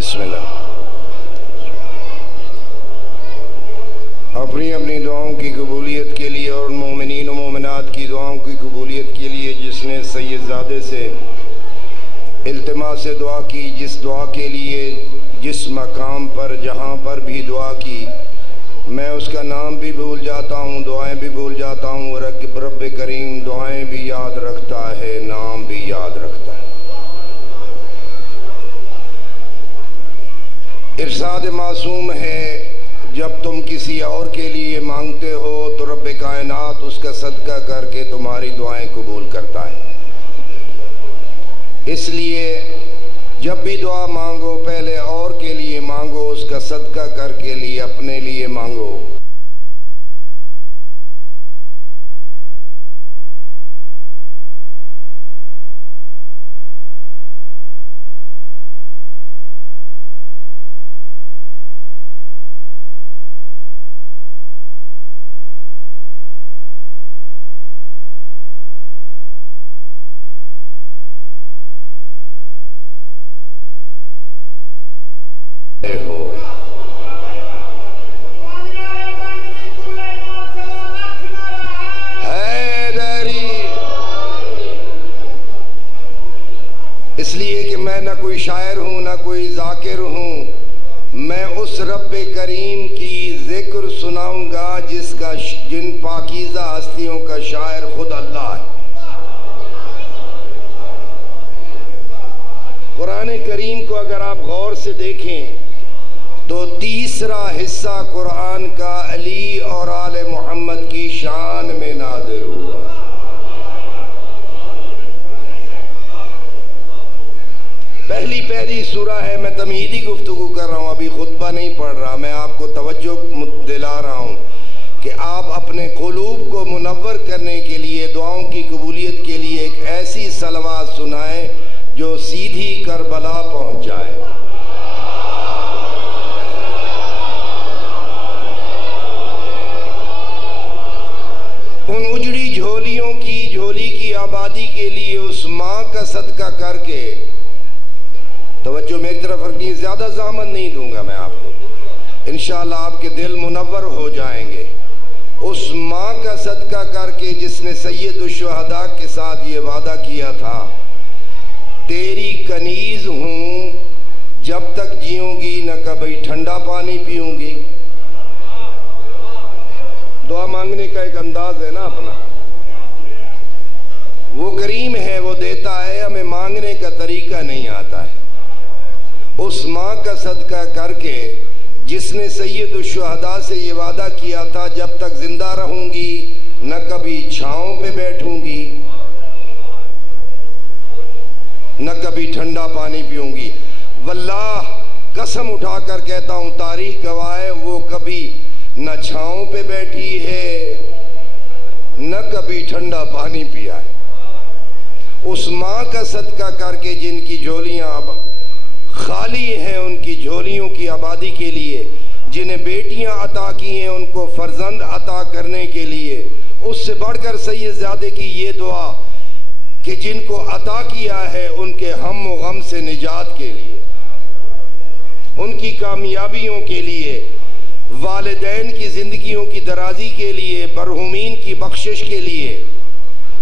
बिस्मिल्लाह। अपनी अपनी दुआओं की कबूलियत के लिए और मोमिनीन व मोमिनात की दुआओं की कबूलियत के लिए जिसने सैयदजादे से इल्तिमास से दुआ की, जिस दुआ के लिए जिस मकाम पर जहाँ पर भी दुआ की, मैं उसका नाम भी भूल जाता हूँ, दुआएं भी भूल जाता हूँ। और रब करीम दुआएं भी याद रखता है, नाम भी याद रखता है। इरशाद मासूम है, जब तुम किसी और के लिए मांगते हो तो रब कायनात उसका सदका करके तुम्हारी दुआएं कबूल करता है। इसलिए जब भी दुआ मांगो पहले और के लिए मांगो, उसका सदका करके लिए अपने लिए मांगो। इसलिए कि मैं ना कोई शायर हूँ ना कोई जाकिर हूँ, मैं उस रब करीम की जिक्र सुनाऊंगा जिसका जिन पाकीज़ा हस्तियों का शायर खुद अल्लाह है। कुरान करीम को अगर आप गौर से देखें तो तीसरा हिस्सा कुरान का अली और आले मोहम्मद की शान में नाज़िल हुआ। पहली सूरा है। मैं तमहीदी गुफ्तगू कर रहा हूँ, अभी खुतबा नहीं पढ़ रहा। मैं आपको तवज्जो दिला रहा हूँ कि आप अपने क़ुलूब को मुनव्वर करने के लिए, दुआओं की कबूलियत के लिए एक ऐसी सलवात सुनाएं जो सीधी करबला पहुँच जाए। उन उजड़ी झोलियों की झोली की आबादी के लिए उस माँ का सदका करके, तवज्जो मेरी तरफ रखनी, ज़्यादा ज़ामन नहीं दूंगा मैं आपको, इंशाअल्लाह आपके दिल मुनव्वर हो जाएंगे। उस माँ का सदका करके जिसने सैयदुश्शुहदा के साथ ये वादा किया था, तेरी कनीज़ हूँ जब तक जीऊँगी न कभी ठंडा पानी पीऊँगी। दुआ मांगने का एक अंदाज है ना अपना, वो करीम है, वो देता है, हमें मांगने का तरीका नहीं आता है। उस माँ का सदका करके जिसने सैयदुश्शुहदा से ये वादा किया था, जब तक जिंदा रहूंगी न कभी छाँव पे बैठूंगी न कभी ठंडा पानी पीऊंगी। वल्लाह कसम उठाकर कहता हूँ, तारीख गवाह है, वो कभी न छाँव पे बैठी है न कभी ठंडा पानी पिया है। उस माँ का सदका करके जिनकी झोलियाँ अब खाली हैं, उनकी झोलियों की आबादी के लिए, जिन्हें बेटियां अता की हैं उनको फर्जंद अता करने के लिए, उससे बढ़कर सैयदजादे की ये दुआ कि जिनको अता किया है उनके हम व गम से निजात के लिए, उनकी कामयाबियों के लिए, वालिदैन की ज़िंदगियों की दराजी के लिए, मरहूमीन की बख्शिश के लिए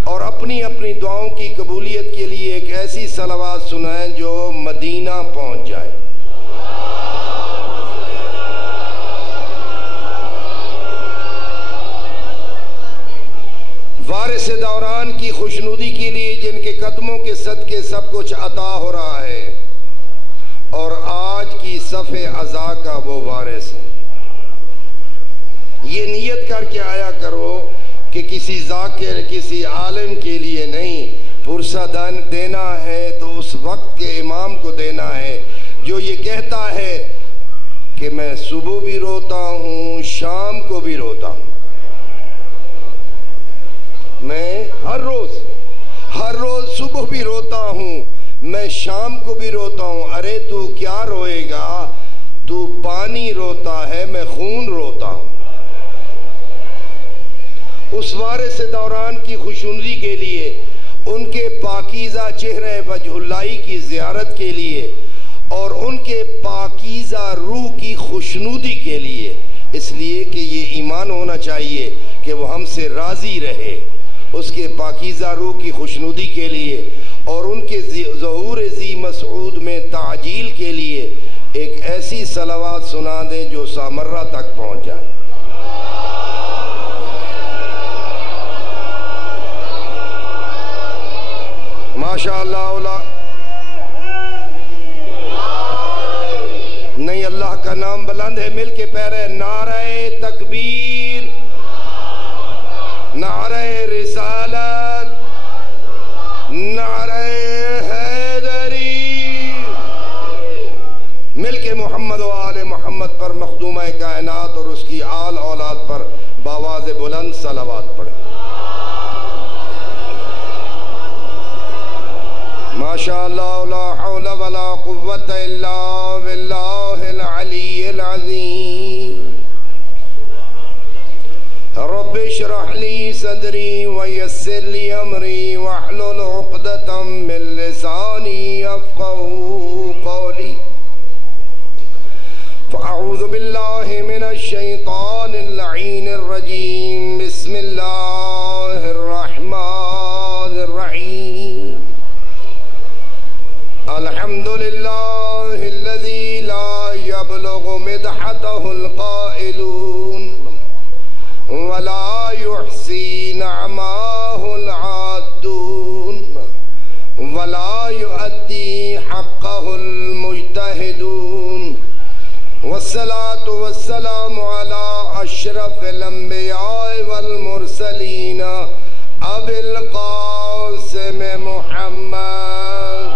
और अपनी अपनी दुआओं की कबूलियत के लिए एक ऐसी सलावात सुनाएं जो मदीना पहुंच जाए। वारिस दौरान की खुशनुदी के लिए, जिनके कदमों के सदके सब कुछ अता हो रहा है और आज की सफ़े अज़ा का वो वारिस है। ये नियत करके आया करो कि किसी ज़ाकिर, किसी आलिम के लिए नहीं, पुरसा देना है तो उस वक्त के इमाम को देना है जो ये कहता है कि मैं सुबह भी रोता हूँ, शाम को भी रोता हूँ। मैं हर रोज़ सुबह भी रोता हूँ, मैं शाम को भी रोता हूँ। अरे तू क्या रोएगा, तू पानी रोता है, मैं खून रोता हूँ। उस वारिस दौरान की खुशनुदी के लिए, उनके पाकीज़ा चेहरे वजहुल्लाही की ज़ियारत के लिए और उनकी उनके पाकीज़ा रूह की खुशनुदी के लिए, इसलिए कि ये ईमान होना चाहिए कि वो हमसे राज़ी रहे, उसके पाकीज़ा रूह की खुशनुदी के लिए और उनके ज़हूर ज़ी मसऊद में ताजील के लिए एक ऐसी सलावात सुना दें जो सामर्रा तक पहुँच जाए। माशाअल्लाह। नहीं, अल्लाह का नाम बुलंद है, मिल के पैरे नारे तकबीर, नारे रिसालत, नारे हैदरी। मिल के मोहम्मद व आले मोहम्मद पर मखदूम कायनात और उसकी आल औलाद पर बावाज़ बुलंद सलावात पढ़े। माशाअल्लाह, ला हौला वला कुव्वत इल्ला बिल्लाहिल अलीय्यिल अज़ीम। रब्बि इश्रह ली सदरी व यस्सिर ली अमरी वहलुल उक़दतम मिन लिसानी यफ़क़हू क़ौली। फ़अऊज़ु बिल्लाहि मिनश शैतानिर लईनिर रजीम। बिस्मिल्लाहिर रहमानिर रहीम। अल्हम्दुलिल्लाहिल्लज़ी ला यबलुगु मिदहतहुल क़ाइलून वला युहसी नअमाहुल आद्दून वला युअद्दी हक़्क़हुल मुज्तहिदून। वस्सलातु वस्सलामु अला अशरफिल अंबिया'i वल मुरसलीन अबिल क़ासिम मुहम्मद।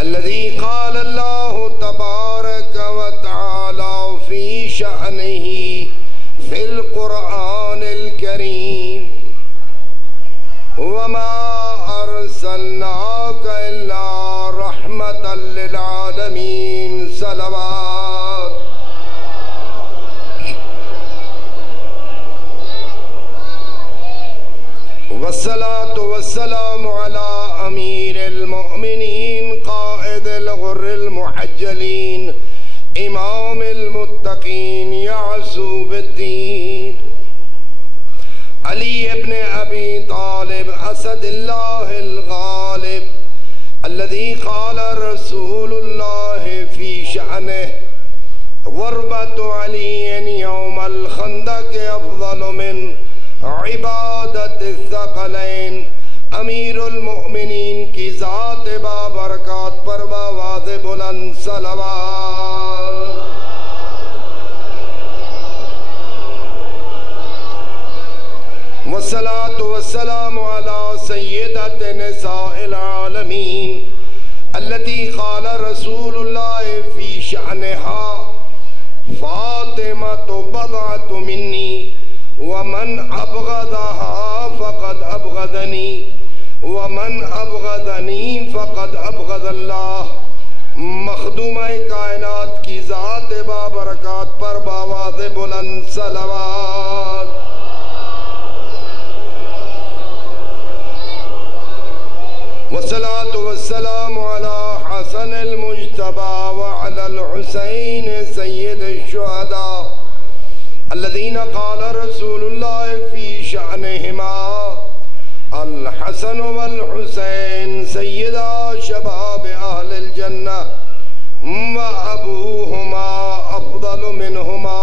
अल्लज़ी क़ाल अल्लाहु तबारक व तआला फ़ी शअनिही फ़िल क़ुरआनिल करीम वमा अर्सलनाका इल्ला रहमतल लिल आलमीन। सलवात। वस्सलातु वस्सलामु अला अमीरिल मुअमिनीन क़ाइदिल गुर्रिल मुहज्जलीन इमामिल मुत्तक़ीन यासूबिद्दीन अली इब्न अबी तालिब असदिल्लाहिल गालिब अल्लज़ी क़ाल रसूलुल्लाहि फ़ी शअनिही ग़ुरबतु अलीय्यिन यौमल ख़ंदक़ अफ़ज़लु मिन इबादतिस सकलैन। अमीरुल मुअमिनीन की ज़ात बाबरकत पर बावाज़ बुलंद सलवात। वस्सलातु वस्सलामु अला सय्यिदति निसाइल आलमीन अल्लती क़ाल रसूलुल्लाहि फ़ी शअनिहा फ़ातिमतु बज़अतु मिन्नी वमन अबग़दहा फ़क़द अबग़दनी वमन अबग़दनी फ़क़द अबग़दल्लाह। मख़दूम कायनात की ज़ात बाबरकत पर बावाज़ बुलंद सलवात। वस्सलातु वस्सलामु अला हसनिल मुज्तबा व अलल हुसैन सय्यदिश शुहदा अल्लज़ीना क़ाल रसूलुल्लाहि फ़ी शअनिहिमा अल हसन वल हुसैन सय्यदा शबाब अहलिल जन्नह व अबूहुमा अफ़ज़लु मिनहुमा।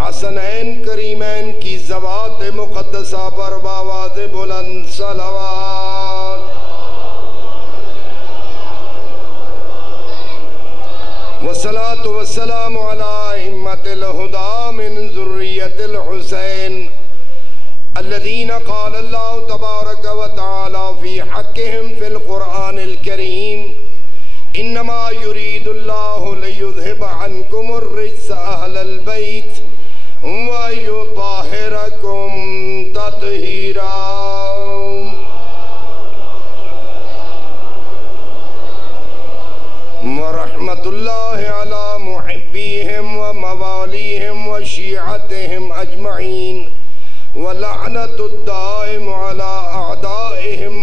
हसनैन करीमैन की ज़वात मुक़द्दसा पर बावाज़ बुलंद सलवात। वस्सलातु वस्सलामु अला इम्मतिल हुदा मिन ज़ुर्रियतिल हुसैन अल्लज़ीना क़ाल अल्लाहु तबारक व तआला फ़ी हक़्क़िहिम फ़िल क़ुरआनिल करीम इन्नमा युरीदुल्लाहु लियुज़हिबा अन्कुमुर रिज्स अहलल बैत व युत्तहिरकुम तत्हीरा। रहमतुल्लाहि अला मुहिब्बिहिम व मवालिहिम व शिअतिहिम अजमईन व लअनतुद्दाइम अला अअदाइहिम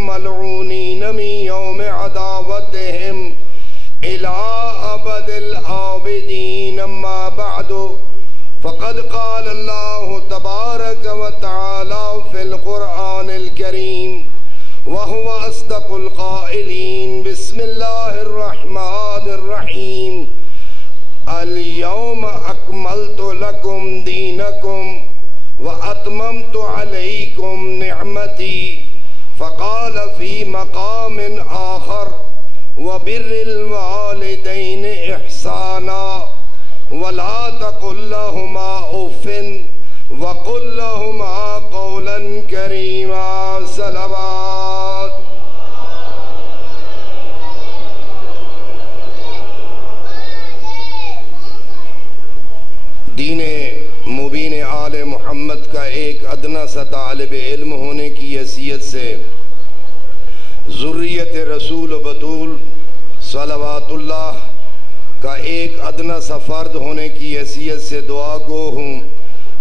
क़द क़ाल अल्लाहु तबारक व तआला फ़िल क़ुरआनिल करीम व हुवा अस्दक़ुल क़ाइलीन। बिस्मिल्लाहिर रहमानिर रहीम। अल यौम अकमलतु लकुम दीनकुम व अतममतु अलैकुम निअमती फ़क़ाल फ़ी मक़ामिन आख़र व बिर्रिल वालिदैन इहसाना वला तक़ुल लहुमा उफ़्फ़िन व क़ुल लहुमा क़ौलन करीमा। सलवात। दीने मुबीन आले मोहम्मद का एक अदना सा तालिब इल्म होने की हैसियत से ज़ुर्रियत रसूल बतूल सलवातुल्लाह का एक अदना सा फ़र्द होने की हैसियत से दुआ गो हूँ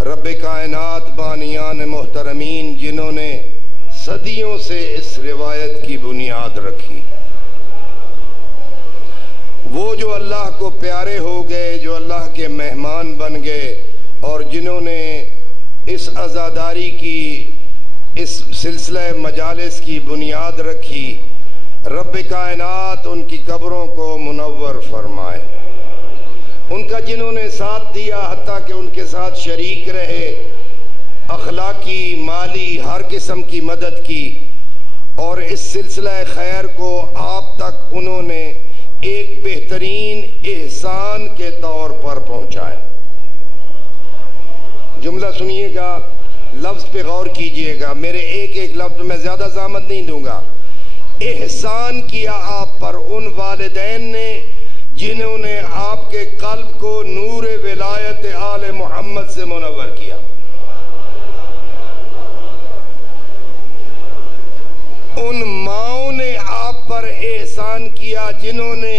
रब कायनात बानियान मोहतरमीन जिन्होंने सदियों से इस रिवायत की बुनियाद रखी, वो जो अल्लाह को प्यारे हो गए, जो अल्लाह के मेहमान बन गए और जिन्होंने इस आज़ादारी की, इस सिलसिला मजालिस की बुनियाद रखी, रब कायनात उनकी कब्रों को मुनव्वर फरमाए। उनका जिन्होंने साथ दिया, हत्ता कि उनके साथ शरीक रहे, अखलाकी माली हर किस्म की मदद की और इस सिलसिला खैर को आप तक उन्होंने एक बेहतरीन एहसान के तौर पर पहुंचाया। जुमला सुनिएगा, लफ्ज़ पे गौर कीजिएगा, मेरे एक एक लफ्ज़ में ज़्यादा ज़ामत नहीं दूंगा। एहसान किया आप पर उन वालिदैन ने जिन्होंने आपके कल्ब को नूर विलायत आले मोहम्मद से मुनव्वर किया। उन माओं ने आप पर एहसान किया जिन्होंने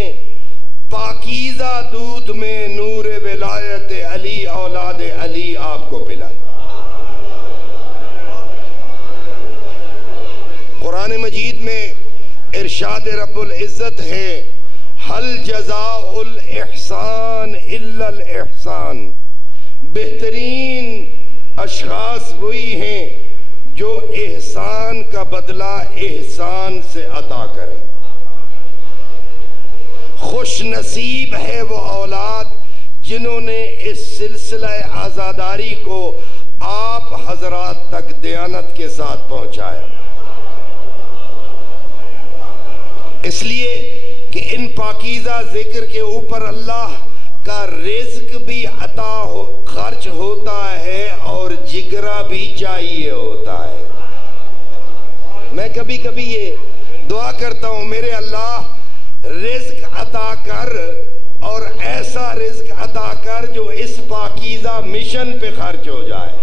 पाकीज़ा दूध में नूर विलायत अली औलाद अली आपको पिलाया। कुरान मजीद में इरशाद रब्बुल इज़्ज़त है, हल जज़ाउल इहसान इल्लल इहसान। बेहतरीन अशख़ास वही हैं जो एहसान का बदला एहसान से अता करें। खुश नसीब है वो औलाद जिन्होंने इस सिलसिला आज़ादारी को आप हजरात तक दयानत के साथ पहुंचाया। इसलिए कि इन पाकीज़ा जिक्र के ऊपर अल्लाह का रिज़्क भी अता हो, खर्च होता है और जिगरा भी चाहिए होता है। मैं कभी कभी ये दुआ करता हूँ, मेरे अल्लाह रिज़्क अता कर और ऐसा रिज़्क अता कर जो इस पाकीज़ा मिशन पे खर्च हो जाए।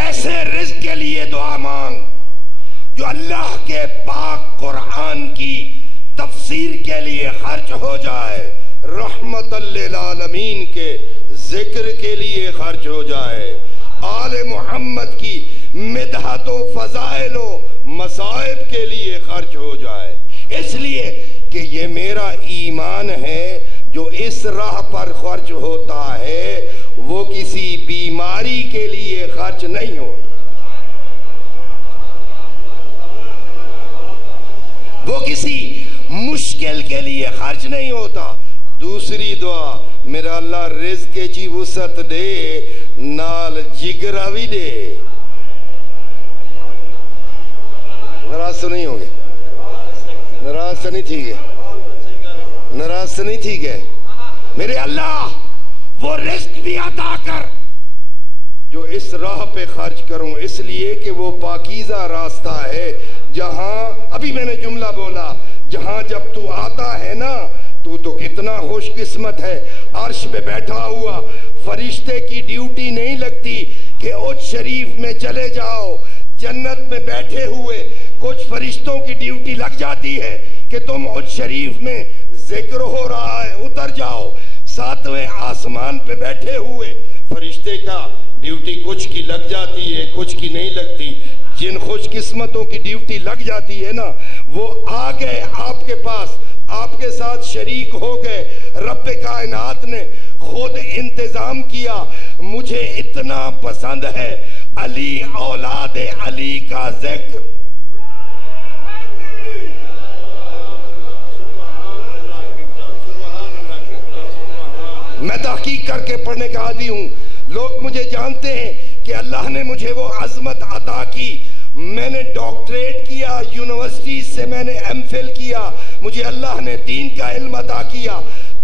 ऐसे रिज़्क के लिए दुआ मांग जो अल्लाह के पाक कुरान की तफसीर के लिए खर्च हो जाए, रहमतल लिल आलमीन के जिक्र के लिए खर्च हो जाए, आले मोहम्मद की मिदहतो फजाइलो मसाइब के लिए खर्च हो जाए। इसलिए कि ये मेरा ईमान है, जो इस राह पर खर्च होता है वो किसी बीमारी के लिए खर्च नहीं होता, वो किसी मुश्किल के लिए खर्च नहीं होता। दूसरी दुआ, मेरा अल्लाह रिज़्क की वुसअत दे, नाल जिगरा भी दे। नाराज तो नहीं होंगे? नाराज तो नहीं ठीक है? नाराज तो नहीं ठीक है? मेरे अल्लाह वो रिज़्क भी अता कर जो इस राह पे खर्च करूं, इसलिए कि वो पाकीज़ा रास्ता है जहां, अभी मैंने जुमला बोला, जहां जब तू आता है ना, तू तो कितना खुशकिस्मत है। अर्श पे बैठा हुआ फरिश्ते की ड्यूटी नहीं लगती कि उच्च शरीफ में चले जाओ। जन्नत में बैठे हुए कुछ फरिश्तों की ड्यूटी लग जाती है कि तुम उच्च शरीफ में जिक्र हो रहा है, उतर जाओ। सातवें आसमान पे बैठे हुए फरिश्ते का ड्यूटी कुछ की लग जाती है, कुछ की नहीं लगती। जिन खुशकिस्मतों की ड्यूटी लग जाती है ना, वो आ गए आपके पास, आपके साथ शरीक हो गए। रब कायनात ने खुद इंतजाम किया। मुझे इतना पसंद है अली औलाद अली का जिक्र। मैं तहकीक करके पढ़ने का आदी हूं। लोग मुझे जानते हैं कि अल्लाह ने मुझे वो अजमत अता की। मैंने डॉक्टरेट किया, यूनिवर्सिटी से मैंने एमफिल किया। मुझे अल्लाह ने दीन का इल्म अता किया,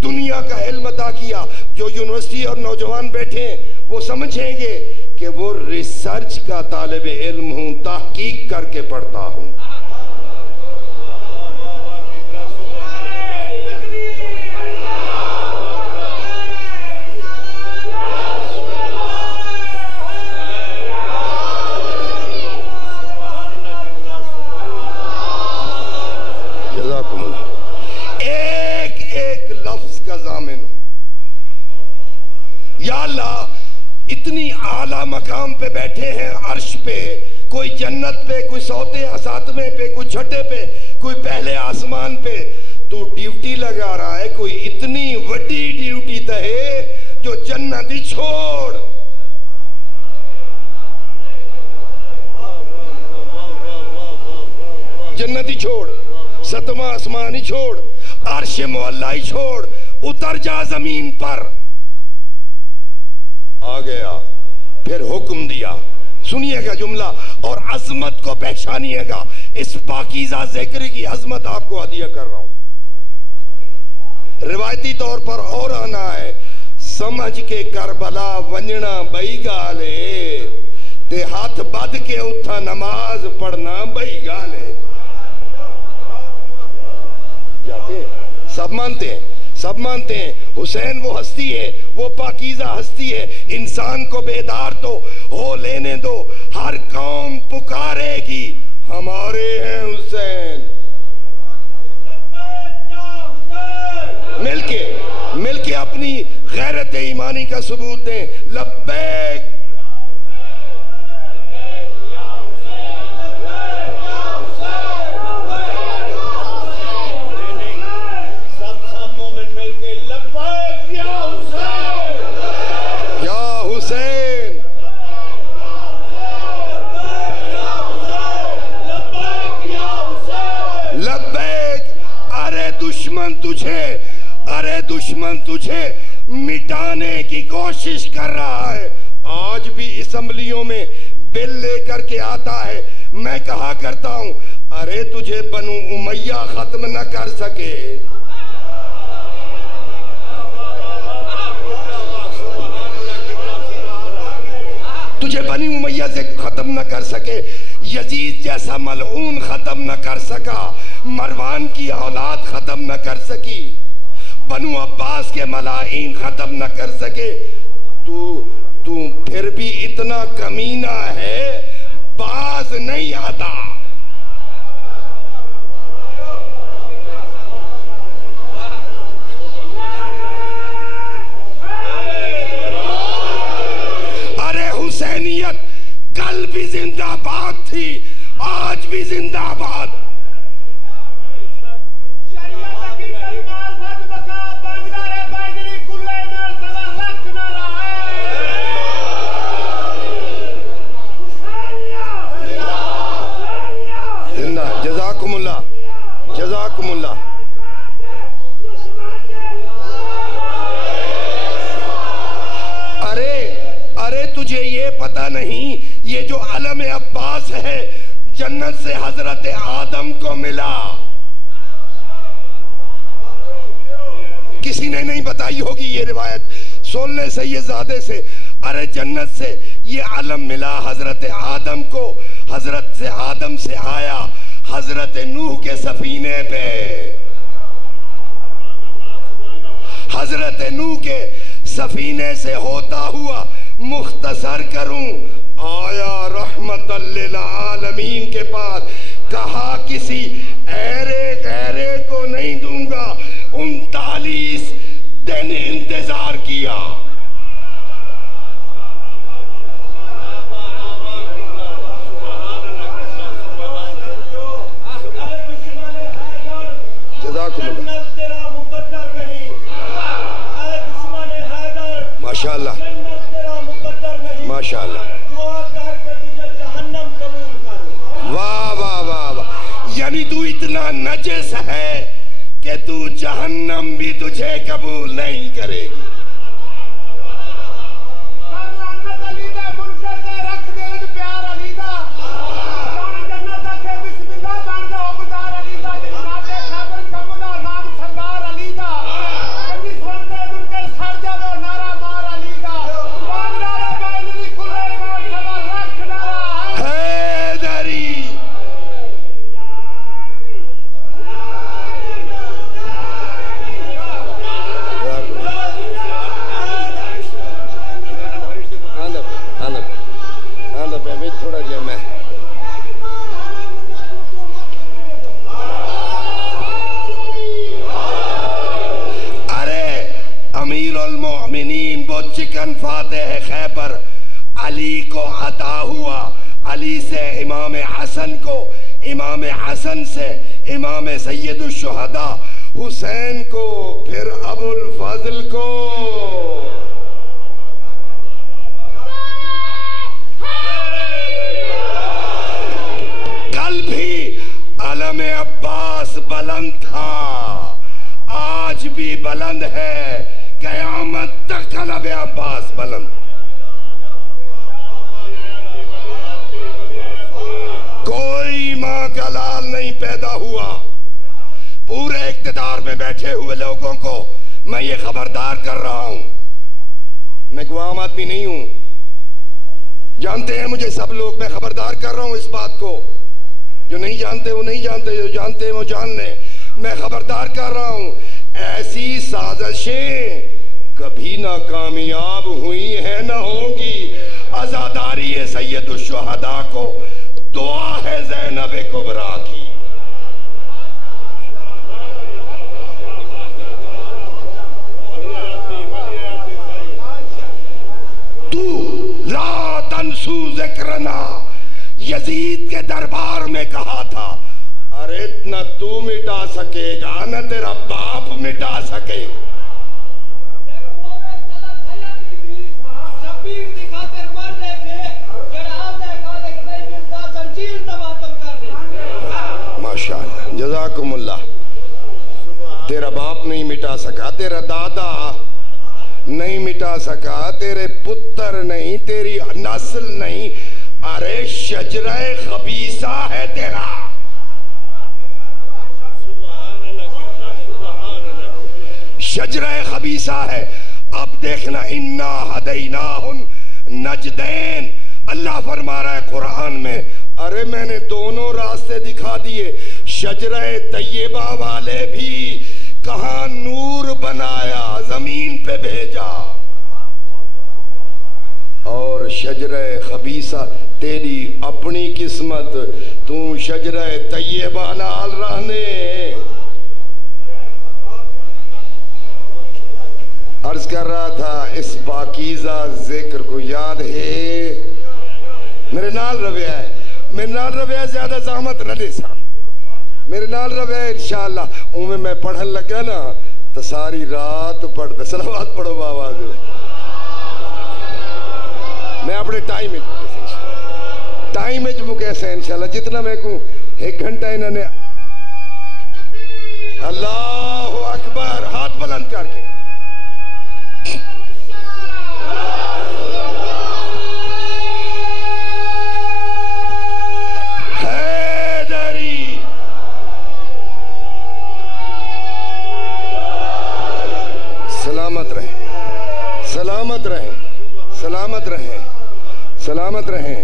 दुनिया का इल्म अता किया। जो यूनिवर्सिटी और नौजवान बैठे हैं वो समझेंगे कि वो रिसर्च का तालिब इल्म हूं, तहकीक करके पढ़ता हूं। या अल्लाह इतनी आला मकाम पे बैठे हैं अर्श पे, कोई जन्नत पे, कोई सौते सातवें पे, कोई छठे पे, कोई पहले आसमान पे। तू ड्यूटी लगा रहा है, कोई इतनी बड़ी ड्यूटी तो है जो जन्नत ही छोड़, जन्नत ही छोड़, सतवां आसमान ही छोड़, अर्श मुअल्ला ही छोड़, उतर जा जमीन पर। आ गया, फिर हुक्म दिया। सुनिएगा जुमला और अजमत को पहचानिएगा। इस पाकीज़ा जिक्र की अजमत आपको हदिया कर रहा हूं। रिवायती तौर पर और आना है, समझ के करबला वंजना बई गाले ते हाथ बद के उठा नमाज पढ़ना बई गाले। जाते सब मानते हैं, सब मानते हैं हुसैन वो हस्ती है, वो पाकीज़ा हस्ती है। इंसान को बेदार तो हो लेने दो, हर कौम पुकारेगी हमारे हैं हुसैन। मिलके अपनी गैरत ईमानी का सबूत दें। लब्बैक दुश्मन तुझे मिटाने की कोशिश कर रहा है। आज भी असम्बलियों में बिल लेकर के आता है। मैं कहा करता हूं, अरे तुझे बनु उमैया खत्म न कर सके, तुझे बनी उमैया से खत्म न कर सके, यजीद जैसा मलऊन खत्म न कर सका, मरवान की औलाद खत्म न कर सकी, बनु अब्बास के मलाइन खत्म न कर सके। तू फिर भी इतना कमीना है, बाज नहीं आता। अरे हुसैनियत कल भी जिंदाबाद थी, आज भी जिंदाबाद। जज़ाकुमुल्लाह। अरे तुझे ये पता नहीं, ये जो अलम अब्बास है जन्नत से हजरत आदम को मिला। किसी ने नहीं बताई होगी ये रिवायत, सोलने से ये ज़्यादा से। अरे जन्नत से ये अलम मिला हजरत आदम को, हजरत से आदम से आया हजरत नूह के सफीने पे। हजरत नूह के सफीने से होता हुआ मुख्तसर करूं, आया रहमतल लिल आलमीन के पास। कहा किसी ऐरे को नहीं दूंगा। 39 दिन इंतजार किया। माशाअल्लाह माशाअल्लाह, वाह वाह वाह वाह। यानी तू इतना नजस है कि तू जहन्नम भी तुझे कबूल नहीं करेगी। चिकन फातेह खैबर अली को अता हुआ, अली से इमाम हसन को, इमाम हसन से इमाम सैयदुल शुहदा हुसैन को, फिर अबुल फजल को। कल भी अलम अब्बास बुलंद था, आज भी बुलंद है, कयामत तक अलम अब्बास बुलंद। कोई मां का लाल नहीं पैदा हुआ। पूरे इख्तिदार में बैठे हुए लोगों को मैं ये खबरदार कर रहा हूं, मैं कोई आम आदमी नहीं हूं, जानते हैं मुझे सब लोग। मैं खबरदार कर रहा हूं इस बात को, जो नहीं जानते वो नहीं जानते, जो जानते हैं वो जान ले। मैं खबरदार कर रहा हूं, ऐसी साजिशें कभी ना कामयाब हुई है ना होगी। आजादारी सैयदुल शुहदा को दुआ है ज़ैनब कुबरा की। तू ला तंसू ज़िक्रना यजीद के दरबार में कहा था, अरे न तू मिटा सकेगा न तेरा बाप मिटा सकेगा। माशाअल्लाह, जज़ाकुमुल्लाह। तेरा बाप नहीं मिटा सका, तेरा दादा नहीं मिटा सका, तेरे पुत्र नहीं, तेरी नस्ल नहीं, अरे शजरे खबीसा है तेरा। शजरे खबीसा है। अब देखना, इन्ना हदैनाहुन नजदैन, अल्लाह फरमा रहा है कुरान में, अरे मैंने दोनों रास्ते दिखा दिए। शजरे तैयबा वाले भी कहां नूर बनाया, जमीन पे भेजा, और शजरे खबीसा तेरी अपनी किस्मत, तू शजरे तैयबा नाल रहने। अर्ज कर रहा था, इस पाकीज़ा जिक्र को याद है, मेरे नाल रवैया है, मेरे नाल रवैया, ज्यादा ज़हमत न दे सा, मेरे नाल रवैया इंशाअल्लाह। उमें मैं पढ़न लगा ना तो सारी रात पढ़ते, सलावत पढ़ो बाबा जो। मैं अपने टाइम में मुके ऐसा इंशाअल्लाह, जितना मैं को 1 घंटा इन्होंने। अल्लाहु अकबर, हाथ बुलंद करके। सलामत रहे, सलामत रहे, सलामत रहे, सलामत रहे,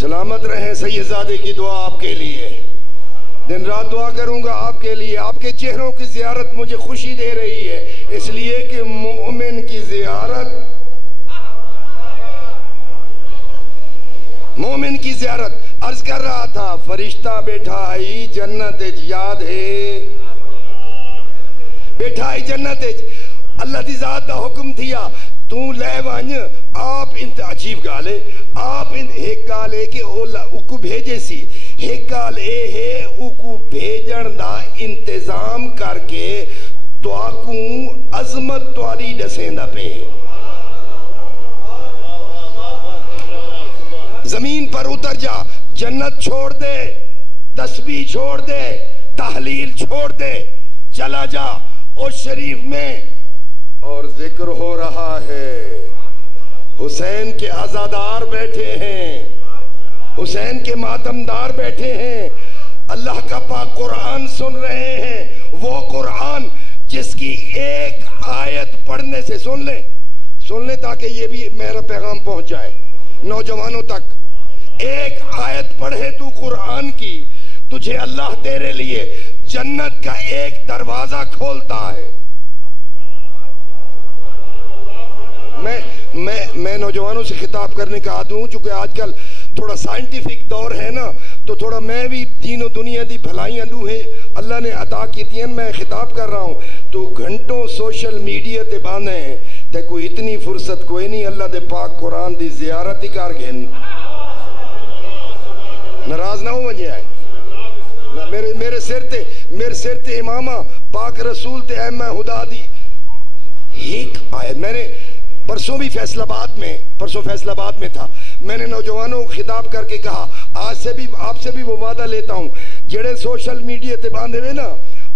सलामत रहे। सैयदजादे की दुआ आपके लिए, दिन रात दुआ करूंगा आपके लिए। आपके चेहरों की जियारत मुझे खुशी दे रही है, इसलिए कि मोमिन की जियारत, मोमिन की जियारत। अर्ज कर रहा था, फरिश्ता बैठा है जन्नत, याद है बैठा है जन्नत। अल्लाह दी जात दा हुक्म थिया, तू ले वन। आप इंत अजीब गाल है, आप इन एक गाल है कि उकू भेजे सी, एक गाल ए है उकू भेजन दा इंतजाम करके तुआकू अजमत तुहारी दसेंदा पे। जमीन पर उतर जा, जन्नत छोड़ दे, तस्बीह छोड़ दे, तहलील छोड़ दे, चला जा उस शरीफ में और जिक्र हो रहा है। हुसैन के आजादार बैठे हैं, हुसैन के मातमदार बैठे हैं, अल्लाह का पाक कुरान सुन रहे हैं। वो कुरान जिसकी एक आयत पढ़ने से, सुन ले ताकि ये भी मेरा पैगाम पहुंच जाए नौजवानों तक। एक आयत पढ़े तू कुरान की, तुझे अल्लाह तेरे लिए जन्नत का एक दरवाजा खोलता है। मैं नौजवानों से खिताब करने का आदी हूं, चूंकि आजकल थोड़ा साइंटिफिक दौर है ना, तो थोड़ा मैं भी दीनों दुनिया दी भलाइयां लू है अल्लाह ने अता की थी, मैं खिताब कर रहा हूं। तो घंटों सोशल मीडिया ते बांधे हैं, ते कोई इतनी फुर्सत कोई नहीं अल्लाह दे पाक कुरान दी जियारत ही कर गए। नाराज ना हो वजे आए मेरे सिर ते इमामा पाक रसूल ते अहम खुदा दी एक आयत। मैंने परसों फैसलाबाद में था, मैंने नौजवानों को खिताब करके कहा आज से भी आपसे भी वो वादा लेता हूं, जेड़े सोशल मीडिया ते बांधे हुए ना,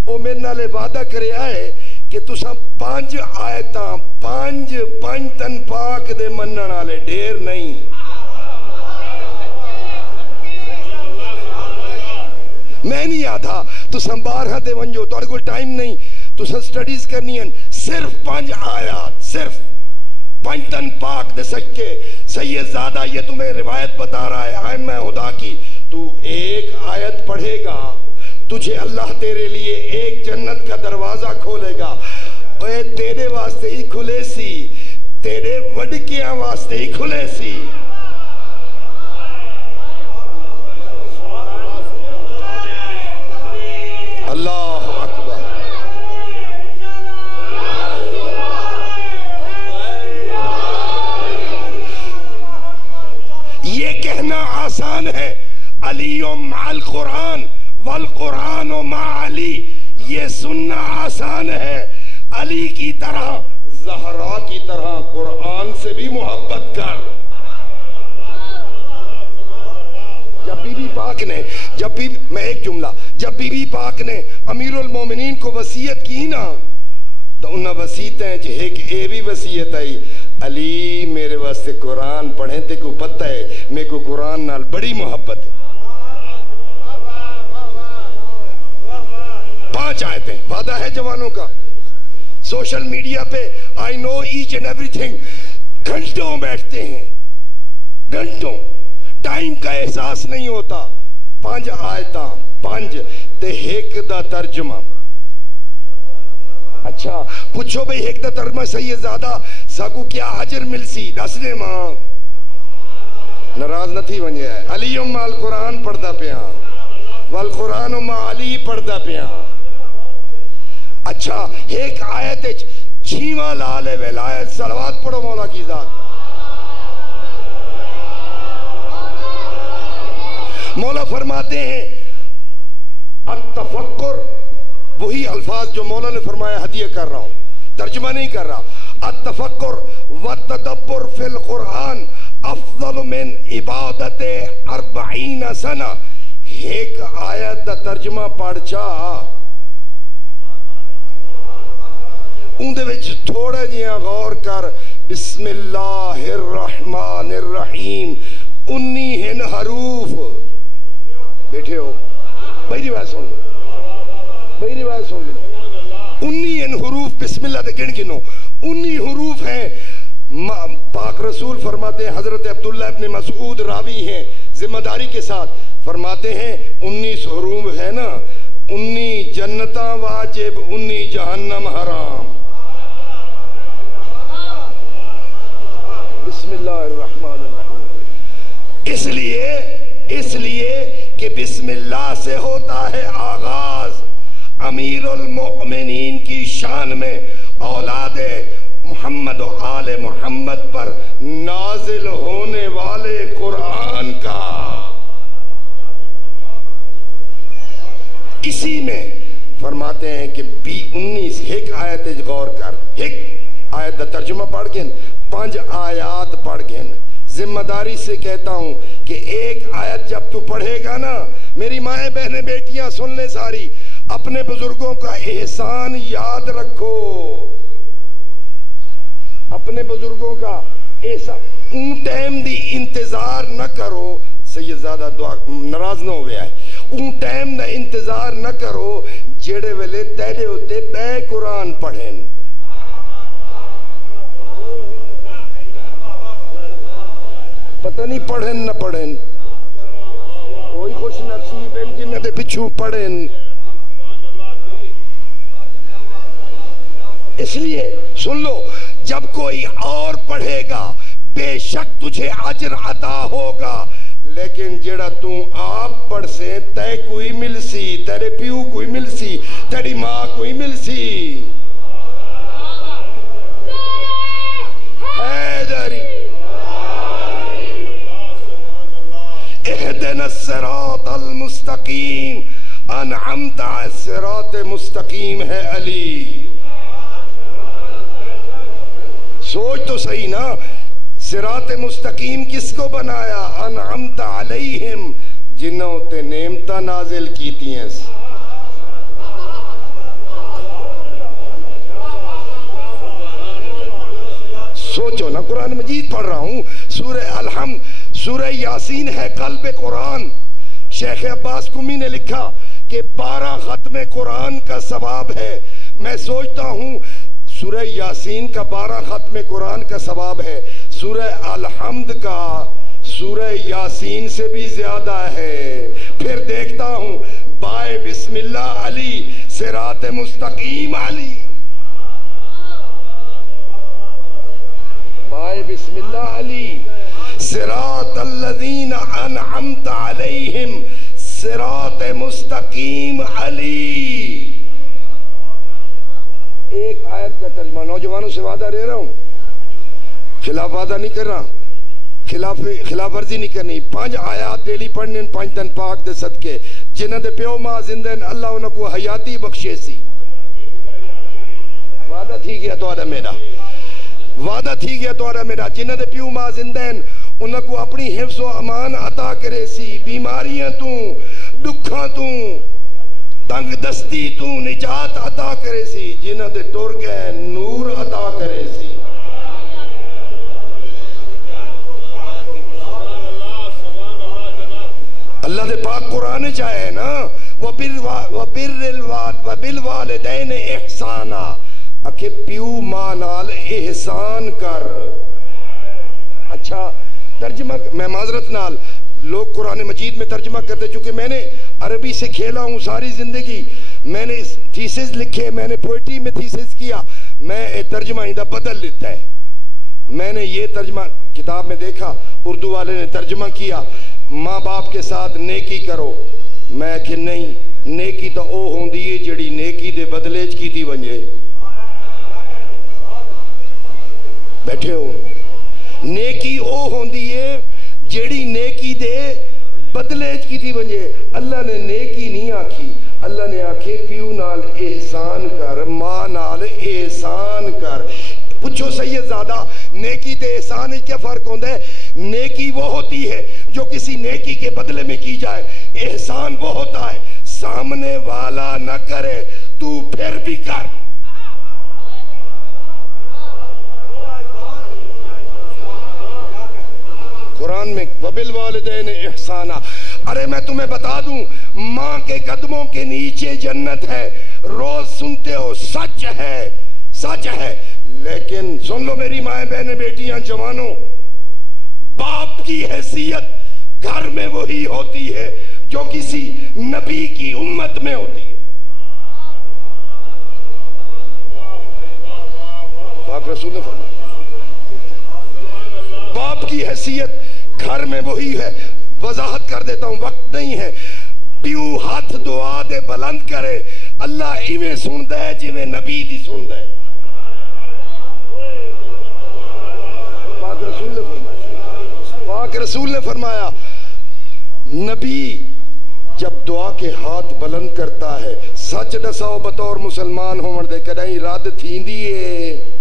वो मेरे नाले वादा करे आए कि तुसा 5 आयतां 5 तन पाक दे मनण वाले, ढेर नहीं। मैं नहीं आधा तुसा 12 ते वंजो, तुहाडे कोल टाइम नहीं, तुसा स्टडीज करनी है, सिर्फ 5 आयत, सिर्फ 5 तन पाक दे सच्चे। सैयद ज़ादा ये तुम्हें रिवायत बता रहा है आयम खुदा की, तू एक आयत पढ़ेगा, तुझे अल्लाह तेरे लिए एक जन्नत का दरवाजा खोलेगा। ओए तेरे वास्ते ही खुले सी, तेरे वडकियां वास्ते ही खुले सी। अल्लाह अकबर। ये कहना आसान है अलीयुम अल कुरान वल कुरान मा अली, ये सुनना आसान है अली की तरह, ज़हरा की तरह कुरान से भी मोहब्बत कर। जब बीबी पाक ने जब बीबी पाक ने अमीरुल मोमिनीन को वसीयत की ना, तो उन वसीयतें एक ये भी वसीयत आई, अली मेरे वास्ते कुरान पढ़े, ते को पता है मेरे को कुरान नाल बड़ी मोहब्बत है। 5 आयतें, वादा है जवानों का। सोशल मीडिया पे I know each and everything, घंटों बैठते हैं, घंटों, टाइम का एहसास नहीं होता। 5 आयतां 5 ते एक दा तर्जुमा। अच्छा पूछो भाई एक दा तर्जुमा सैयद ज़ादा साकू क्या अजर मिलसी, दस दे मां, नाराज न थी वने। अलीयुम अल कुरान पढ़दा पिया, वल कुरान मा अली पढ़दा पिया। अच्छा एक आयत 6वां लाल है विलायत, सलवात पढ़ो मौला की जात। मौला फरमाते हैं अत्तफक्कुर, वही अल्फाज जो मौला ने फरमाया हदिया कर रहा हूं, तर्जुमा नहीं कर रहा। अत्तफक्कुर व तदब्बुर फिल कुरान अफजल मिन इबादत 40 सना। एक आयत दा तर्जुमा पढ़ चा, उनदे विच थोड़ा जिहा गौर कर। बिस्मिल्लाहिर रहमानिर रहीम, 19 हरूफ। बैठे हो भाई, रिवायत सुन लो, भाई रिवायत सुन लो। 19 हरूफ बिस्मिल्लाह दे गिनो, 19 हरूफ हैं। पाक रसूल फरमाते हैं, हजरत अब्दुल्लाह इब्न मसऊद रावी हैं, जिम्मेदारी के साथ फरमाते हैं 19 हरूफ है ना, 19 जन्नता वाजिब, 19 जहन्नम हराम। बिस्मिल्लाहिर्रहमानिर्रहीम। इसलिए कि बिस्मिल्लाह से होता है आगाज अमीरुल मोमिनीन की शान में औलादे मोहम्मद और आले मोहम्मद पर नाजिल होने वाले कुरान का। इसी में फरमाते हैं कि 19 एक आयत गौर कर, एक आयत का तर्जुमा पढ़ गए, 5 आयात पढ़ गए। जिम्मेदारी से कहता हूं कि एक आयत जब तू पढ़ेगा ना, मेरी माएँ बहनें बेटियां सुन ले सारी, अपने बुजुर्गों का एहसान याद रखो, अपने बुजुर्गों का एहसान, उन टाइम दी इंतजार न करो। सैयदजादा दुआ नाराज ना हो गया है, उन टाइम का इंतजार न करो जेड़े वेले तेरे उत्ते बे कुरान पढ़ेन। पता नहीं पढ़ेन न पढ़ेन, कोई खुश नसीब है जिन्हें दे पिछू पढ़ेन। इसलिए सुन लो, जब कोई और पढ़ेगा बेशक तुझे अजर अता होगा, लेकिन जेड़ा तू आप पढ़ से तय कोई मिलसी, तेरे प्यू कोई मिलसी, तेरी मां कोई मिलसी। हैदरी इहदिना सिरातल मुस्तकीम, अनअमता सिरात मुस्तकीम है अली। सोच तो सही ना, सिरात मुस्तकीम किसको बनाया? अनअमता अलैहिम, जिन्हों ते नेमता नाजिल कीती हैं। सोचो ना, कुरान मजीद पढ़ रहा हूं, सूरह अलहम्द, सूरह यासीन है कल्ब कुरान। शेख अब्बास कुमी ने लिखा कि 12 खत्म कुरान का सवाब है। मैं सोचता हूं सूरह यासीन का 12 खत्म कुरान का सवाब है, सूरह अलहम्द का सूरह यासीन से भी ज्यादा है। फिर देखता हूं बाय बिस्मिल्लाह अली, सिरात मुस्तकीम अली, बाय बिस्मिल्लाह अली, सिरात अल्लज़ीना अनअमता अलैहिम, सिरात मुस्तकीम अली। एक आयत का तर्जुमा, नौजवानों से वादा ले रहा हूं, खिलाफ वादा नहीं कर रहा, खिलाफ वर्जी नहीं करनी। 5 आयात डेली पढ़ने, 5 दिन पाक दे सदके, जिन्हां दे प्यो मां जिंदे हैं अल्लाह उन्हां को हयाती बख्शे सी। वादा थी गया तुहाडा मेरा, वादा थी गया तुहाडा मेरा, जिन्हां दे प्यो मां जिंदे हैं उन्हां को अपनी हिफ्ज़ व अमान अता करे सी, बीमारियां तू, दुखां तू, तंग दस्ती तू निजात अता करे सी, जिन्हां दे टुर गए नूर अता करे सी। अल्लाह दे पाक कुरान च आया है ना, वबिल वालिदैन इहसाना, आखे प्यू मां नाल एहसान कर। अच्छा तर्जुमा, मैं माजरत नाल, लोग कुरान मजीद में तर्जुमा करते, चूंकि मैंने अरबी से खेला हूँ सारी जिंदगी, मैंने थीसिस लिखे, मैंने पोइट्री में थीसिस किया, मैं तर्जुमा इंदा बदल लेता है। मैंने ये तर्जुमा किताब में देखा, उर्दू वाले ने तर्जुमा किया, माँ बाप के साथ नेकी करो। मैं कि नहीं, नेकी तो ओ होंदी है जिहड़ी नेकी दे बदले च कीती वंजे। बैठे हो, नेकी ओ होंदी है जिहड़ी नेकी दे बदले च कीती वंजे। अल्लाह ने नेकी नहीं आखी, अल्लाह ने आखे प्यू नाल एहसान कर, मां नाल एहसान कर। पूछो सैयदजादा, नेकी ते एहसान में क्या फर्क होता है? नेकी वो होती है जो किसी नेकी के बदले में की जाए, एहसान वो होता है सामने वाला न करे तू फिर भी कर। कुरान में वबिल वालिदैन इहसाना। अरे मैं तुम्हें बता दूं, मां के कदमों के नीचे जन्नत है, रोज सुनते हो, सच है, सच है। लेकिन सुन लो मेरी माएं बहनें बेटियां जवानों, बाप की हैसियत घर में वही होती है जो किसी नबी की उम्मत में होती है। पाक रसूल ने फरमाया, बाप की हैसियत घर में वही है। वजाहत कर देता हूं, वक्त नहीं है। प्यू हाथ दुआ दे बुलंद करे, अल्लाह इवें सुनता है जिवें नबी दी सुनता है। पाक रसूल ने फरमाया, नबी जब दुआ के हाथ बुलंद करता है, सच दसाओ बतौर मुसलमान होवन दे कदई रद्द थींदी है?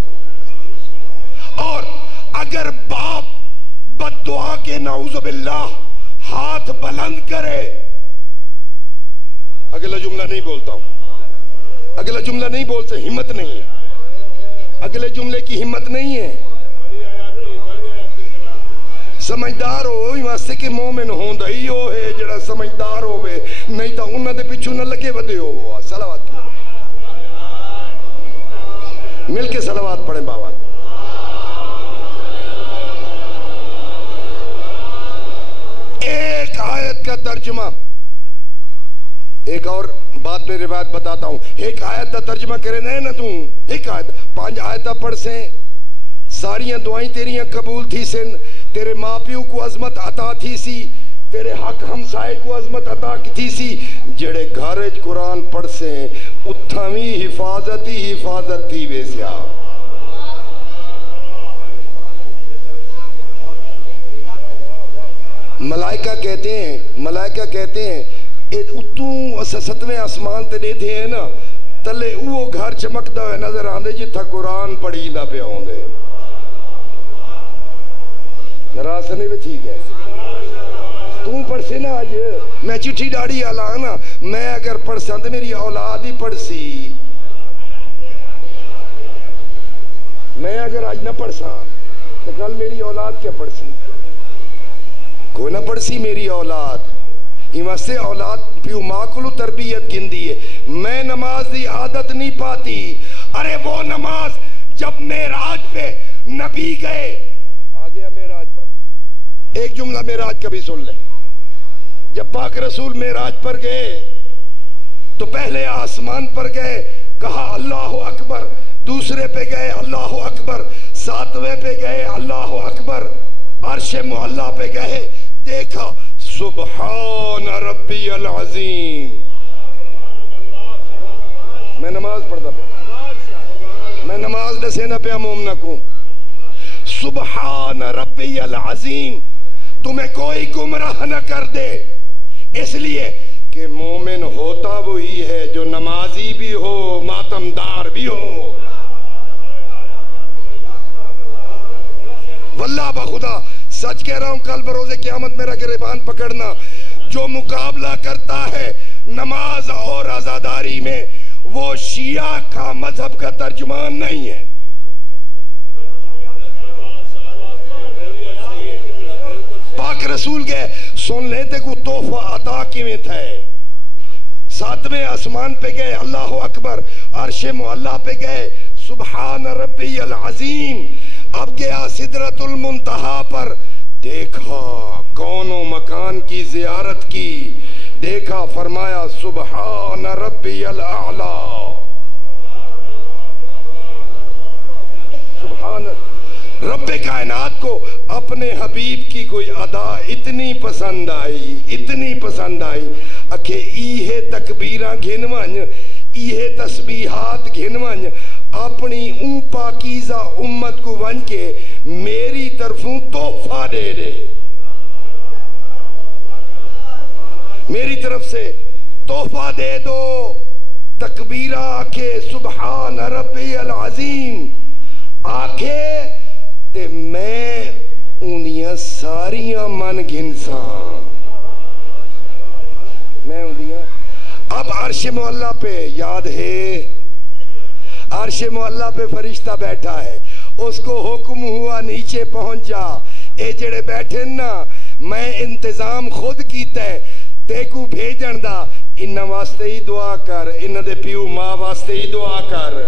अगर बाप बद्दुआ के नाउज़ बिल्लाह हाथ बुलंद करे, अगला जुमला नहीं बोलता हूं, अगला जुमला नहीं बोलते, हिम्मत नहीं है, अगले जुमले की हिम्मत नहीं है। समझदार हो वास्ते कि मोमिन होंदा ही हो है जड़ा समझदार होवे, नहीं तो उन्हां दे पिछू न लगे वदे हो। सलावत मिल के सलावत पढ़े बाबा। एक आयत का तर्जुमा, एक और बात में रिवायत बताता हूं, एक आयत का तर्जुमा करे ना तू, एक आयत 5 आयत पढ़ से सारियां दुआएं तेरियां कबूल थी सिन, तेरे माँ प्यो को अजमत अता थी सी, तेरे हक हमसाए को अजमत अता थी सी। जेड़े घर कुरान पढ़ से उत्थावी हिफाजत ही हिफाजत थी वेसिया। मलाइका कहते हैं उतू 7वें आसमान ते दे है ना, तले वो घर चमकता हुआ नजर आंदे जिथा कुरान पढ़ी ना पे आंदे। नाराज नहीं भी ठीक है, तू पढ़ से ना, आज मैं चिट्ठी दाड़ी आला ना, मैं अगर पढ़ सा तो मेरी औलाद ही पढ़ सी, मैं अगर आज ना पढ़ सा तो कल मेरी औलाद क्या पढ़ सी, कोई ना पढ़ सी मेरी औलाद। इमसे औलाद प्यू माँ को तरबियत गिंदी है, मैं नमाज की आदत नहीं पाती। अरे वो नमाज जब मेराज पे नबी गए, आ गया मेराज पर, एक जुमला मेराज का भी सुन ले। जब पाक रसूल मेराज पर गए तो पहले आसमान पर गए, कहा अल्लाह अकबर, दूसरे पे गए अल्लाह अकबर, 7वें पे गए अल्लाह अकबर, अर्श मुअल्ला पे गए, देखा सुबहान रब्बियल अज़ीम। मैं नमाज पढ़ता पे, मैं नमाज दसे ना पे मोमना को, सुबहान रब्बियल अज़ीम। तुम्हें कोई गुमराह न कर दे, इसलिए कि मोमिन होता वही है जो नमाजी भी हो, मातमदार भी हो। वल्लाह बखुदा सच कह रहा हूं, कल बरोज़े क़यामत मेरा गिरबान पकड़ना, जो मुकाबला करता है नमाज और आजादारी में, वो शिया का मजहब का तर्जुमान नहीं है। पाक रसूल के सुन लेते को तोहफा अता किवें थे। 7वें आसमान पे गए अल्लाह अकबर, अर्श मुअल्ला पे गए सुबहान रब्बियल अज़ीम। अब गया सिदरतुल मुंतहा पर, देखा कौनो मकान की जियारत की, देखा फरमाया सुबहान रब्बियल आला। सुबहान रब्बे कायनात को अपने हबीब की कोई अदा इतनी पसंद आई, इतनी पसंद आई, अखे इहे तकबीरां घिनवन, इहे तस्बीहात घिनवन, अपनी ऊं पाकीज़ा उम्मत को वन के मेरी तरफों तोहफा दे दे, मेरी तरफ से तोहफा दे दो। तकबीरा आखे सुबहान रब्बियल अज़ीम आखे ते मैं उन्दियां सारियां मन घिनसा, मैं उन्दियां। अब अर्श मुअल्ला पे याद है, अर्श मुअल्ला पे फरिश्ता बैठा है, उसको हुक्म हुआ नीचे पहुंच जा, ए जेड़े बैठे ना मैं इंतजाम खुद कीता है, तेकू भेजन दा, इन्हां वास्ते ही दुआ कर, इन्हां दे प्यू मां वास्ते ही दुआ कर।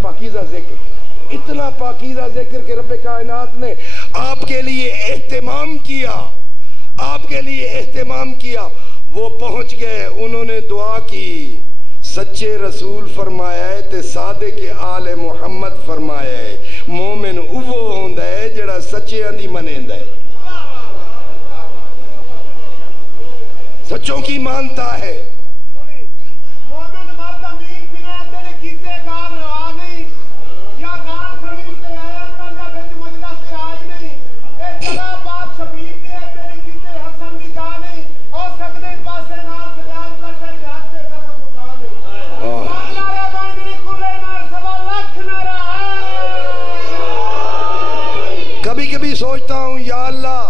पाकीज़ा जिक्र, इतना पाकीज़ा जिक्र के रब्बे कायनात ने आपके लिए एहतमाम किया, आपके लिए एहतमाम किया। वो पहुंच गए, उन्होंने दुआ की, सच्चे रसूल फरमाया है ते सादे के आले मुहम्मद फरमाया है, मोमिन उवो होंदा है जेड़ा सच्चियां दी मनेंदा है, सच्चों की मानता है। सोचता हूँ या अल्लाह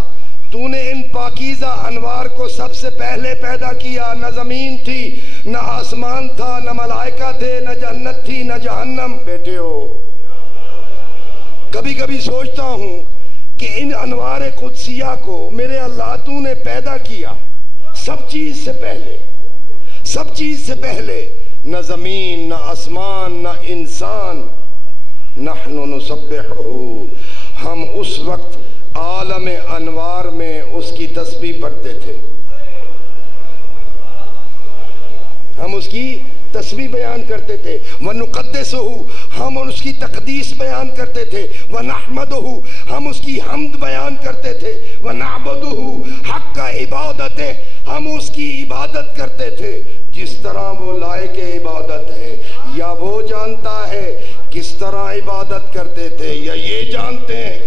तूने इन पाकीज़ा अनवार को सबसे पहले पैदा किया। न ज़मीन थी, न आसमान था, न मलाइका थे, न जन्नत थी, न जहन्नम। बेटे हो, कभी कभी सोचता हूँ कि इन अनवार कुदसिया को मेरे अल्लाह तूने पैदा किया सब चीज से पहले, सब चीज से पहले। न ज़मीन, न आसमान, न इंसान। नहनु नुसब्बिहु, हम उस वक्त आलम अनवार में उसकी तस्बीह पढ़ते थे, हम उसकी तस्बीह बयान करते थे। व नुक़द्दिसुहु, हम उसकी तक़दीस बयान करते थे। व नहमदुहु, हम उसकी हम्द बयान करते थे। व नअबुदुहु हक़्क़ इबादते, हम उसकी इबादत करते थे जिस तरह वो लायक इबादत है। या वो जानता है किस तरह इबादत करते थे, या ये जानते हैं?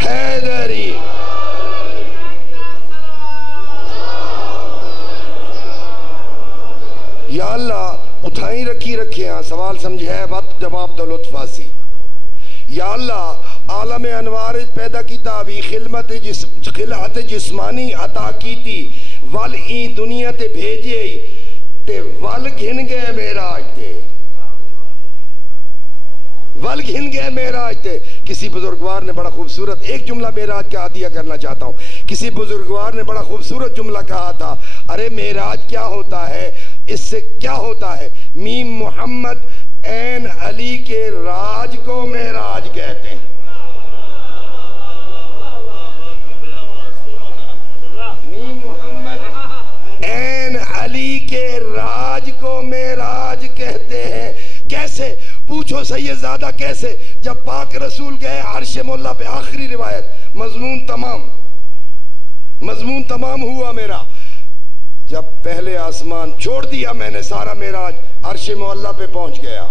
हैदरी या अल्लाह उठाई रखी रखे हैं, सवाल समझे है, वक्त जवाब दो लुत्फासी। या अल्लाह आलम अनवार पैदा की तावी खिलमत खिलात जिस्मानी अता की थी। वल ई दुनिया ते भेजे ते वल घिन गए मेराज ते, वल घिन गए मेराज ते। किसी बुजुर्गवार ने बड़ा खूबसूरत एक जुमला मेराज का हादिया करना चाहता हूँ। किसी बुजुर्गवार ने बड़ा खूबसूरत जुमला कहा था, अरे मेराज क्या होता है, इससे क्या होता है? मीम मोहम्मद ऐन अली के राज को मेराज कहते हैं। मीम मोहम्मद ऐन अली के राज को मेराज कहते हैं। कैसे पूछो सैयदजादा, कैसे? जब पाक रसूल गए अर्श मौला पे, आखिरी रिवायत, मजमून तमाम हुआ मेरा। जब पहले आसमान छोड़ दिया मैंने, सारा मेराज अर्श मौला पे पहुंच गया,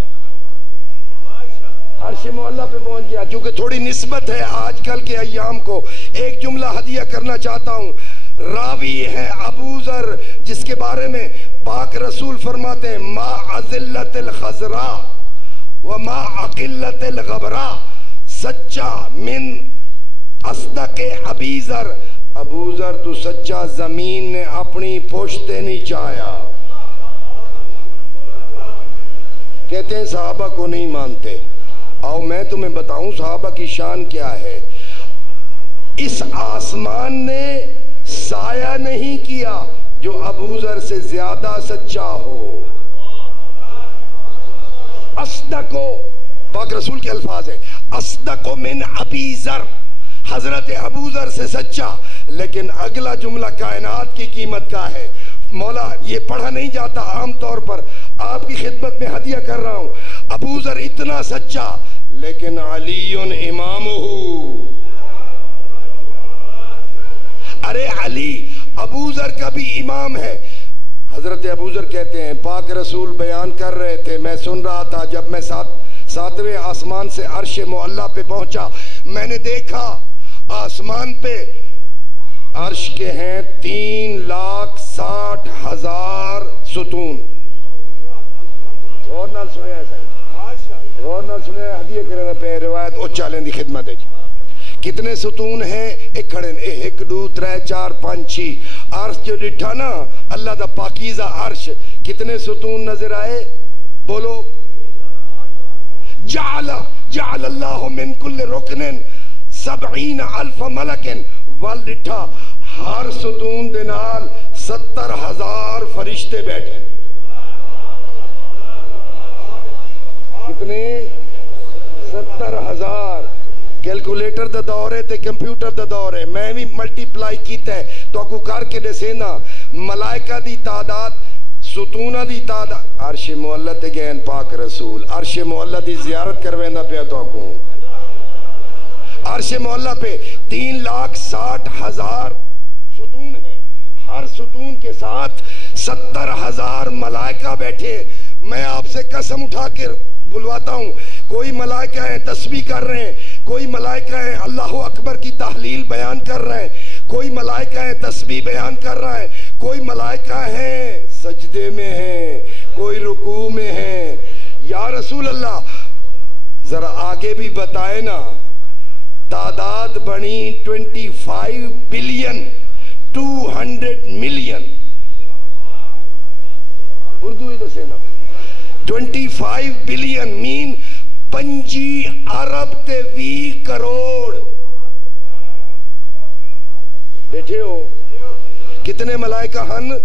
अर्श मौला पे पहुंच गया। क्योंकि थोड़ी निस्बत है आजकल के अय्याम को, एक जुमला हदिया करना चाहता हूं। रावी है अबू ज़र, जिसके बारे में पाक रसूल फरमाते हैं, मा अज़िल्लतिल खज़रा व मा अक़िल्लतिल गबरा, सच्चा मिन अस्दक़े अबी ज़र। अबू ज़र तू सच्चा, जमीन ने अपनी पोछते नहीं चाया। कहते हैं सहाबा को नहीं मानते। आओ मैं तुम्हें बताऊं सहाबा की शान क्या है। इस आसमान ने साया नहीं किया जो अबू ज़र से ज्यादा सच्चा हो। अस्दको, पाक रसूल के अल्फाज है, अस्दको मिन अबी ज़र, हजरत अबू ज़र से सच्चा। लेकिन अगला जुमला कायनात की कीमत का है। मौला ये पढ़ा नहीं जाता आमतौर पर, आपकी खिदमत में हदिया कर रहा हूं। अबू ज़र इतना सच्चा, लेकिन अलीयुन इमामुहु। अरे अली अबू ज़र का भी इमाम है। हजरत अबू ज़र कहते हैं, पाक रसूल बयान कर रहे थे, मैं सुन रहा था। जब मैं सातवें आसमान से अर्श मुअल्ला पे पहुंचा, मैंने देखा आसमान पे अर्श के हैं 3,60,000 सुतून। और नाल सुने सही, और नाल सुने हदिया करे पे रिवायत उच्चा लेंदी खिदमत है। कितने सुतून हैं? एक खड़े ने 1 2 3 4 5 6। अर्श जो डिठा ना अल्लाह दा पाकीज़ा अर्श, कितने सुतून नजर आए? बोलो। जाल अल्लाहु मिन कुल्ल रुकनिन 70,000 मलकिन। वल डिठा हर सुतून दे नाल 70,000 फरिश्ते बैठे। कितने? 70,000। कैलकुलेटर दा दौर है ते कंप्यूटर दा दौर है। मैं भी मल्टीप्लाई कीता है तो आपको करके दसेना। मलाइका दी तादाद, सुतूना दी तादाद। अर्श मुअल्ला ते गए पाक रसूल, अर्श मुअल्ला दी जियारत करवेंदा पिया तो आपको। अर्श मुअल्ला पे 3,60,000 सुतून है। हर सुतून के साथ 70,000 मलाइका बैठे। मैं आपसे कसम उठा के बुलवाता हूं, कोई मलाइका है तस्बीह कर रहे हैं, कोई मलाइका है अल्लाह अकबर की तहलील बयान कर रहे हैं, कोई मलाइका है तस्बीह बयान कर रहा है, कोई मलाइका है सजदे में हैं, कोई रुकू में है। या रसूल अल्लाह जरा आगे भी बताए ना। तादाद बनी 25 बिलियन 200 मिलियन। उर्दू इधर से ना। 25 बिलियन मीन 25 अरब ते 20 करोड़। बैठे हो कितने मलाइका हन?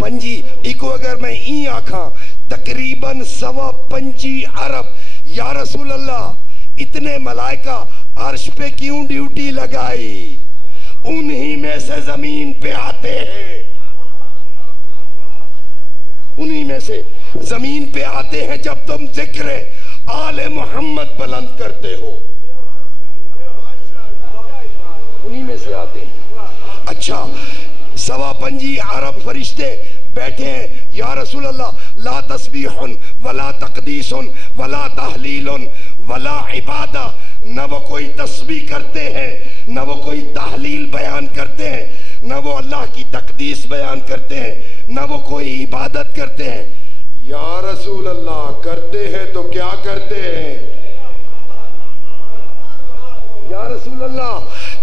25। इको अगर मैं ई आखा तकरीबन 25 अरब। या रसूल अल्लाह इतने मलाइका अर्श पे क्यों ड्यूटी लगाई? उन्हीं में से जमीन पे आते हैं, उन्हीं में से जमीन पे आते हैं जब तुम जिक्र आले मोहम्मद बुलंद करते हो, उन्हीं में से आते हैं। अच्छा 25 अरब फरिश्ते बैठे हैं। या रसूल अल्लाह ला तस्बीहुन वला तकदीसुन वला तहलीलुन वला इबादा। न वो कोई तस्बीह करते हैं, न वो कोई तहलील बयान करते हैं, न वो अल्लाह की तकदीस बयान करते हैं, न वो कोई इबादत करते हैं। या रसूल अल्लाह करते हैं तो क्या करते हैं? या रसूल अल्लाह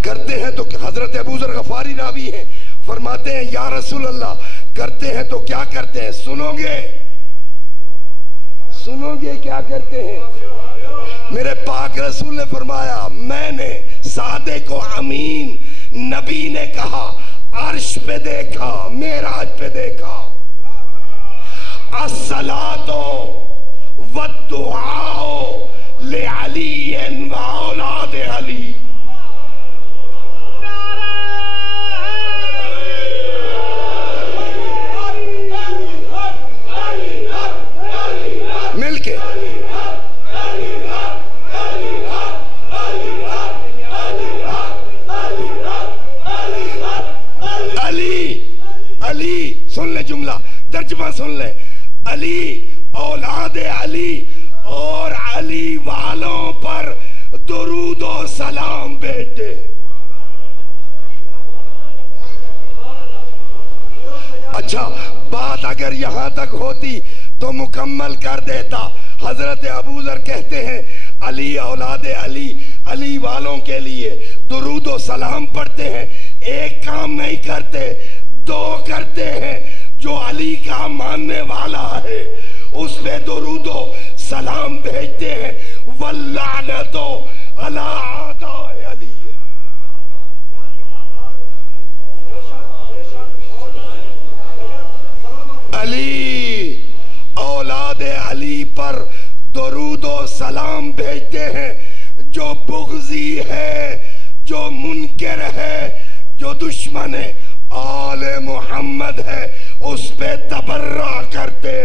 करते हैं तो हजरत अबू ज़र गफारी रावी हैं, फरमाते हैं या रसूल अल्लाह करते हैं तो क्या करते हैं? सुनोगे, सुनोगे क्या करते हैं? मेरे पाक रसूल ने फरमाया मैंने सादे को अमीन नबी ने कहा अर्श पे देखा, मेराज पे देखा। अस्सलातो वद्दुआओ ले अली व औलाद अली। मिलके अली सुन ले, जुमला तर्जुमा सुन ले। अली औलाद अली और अली वालों पर दुरूद और सलाम भेजते। अच्छा बात अगर यहां तक होती तो मुकम्मल कर देता। हजरत अबू ज़र कहते हैं अली औलाद अली, अली वालों के लिए दुरूद और सलाम पढ़ते हैं। एक काम नहीं करते, दो करते हैं। जो अली का मानने वाला है उस पे दुरूद और सलाम भेजते हैं। वल्लानतो अला आदाए अली। अली औलाद अली पर दुरूद और सलाम भेजते हैं। जो बुग़्ज़ी है, जो मुनकर है, जो दुश्मन है आले मोहम्मद है, उस पे तबर्रा करते।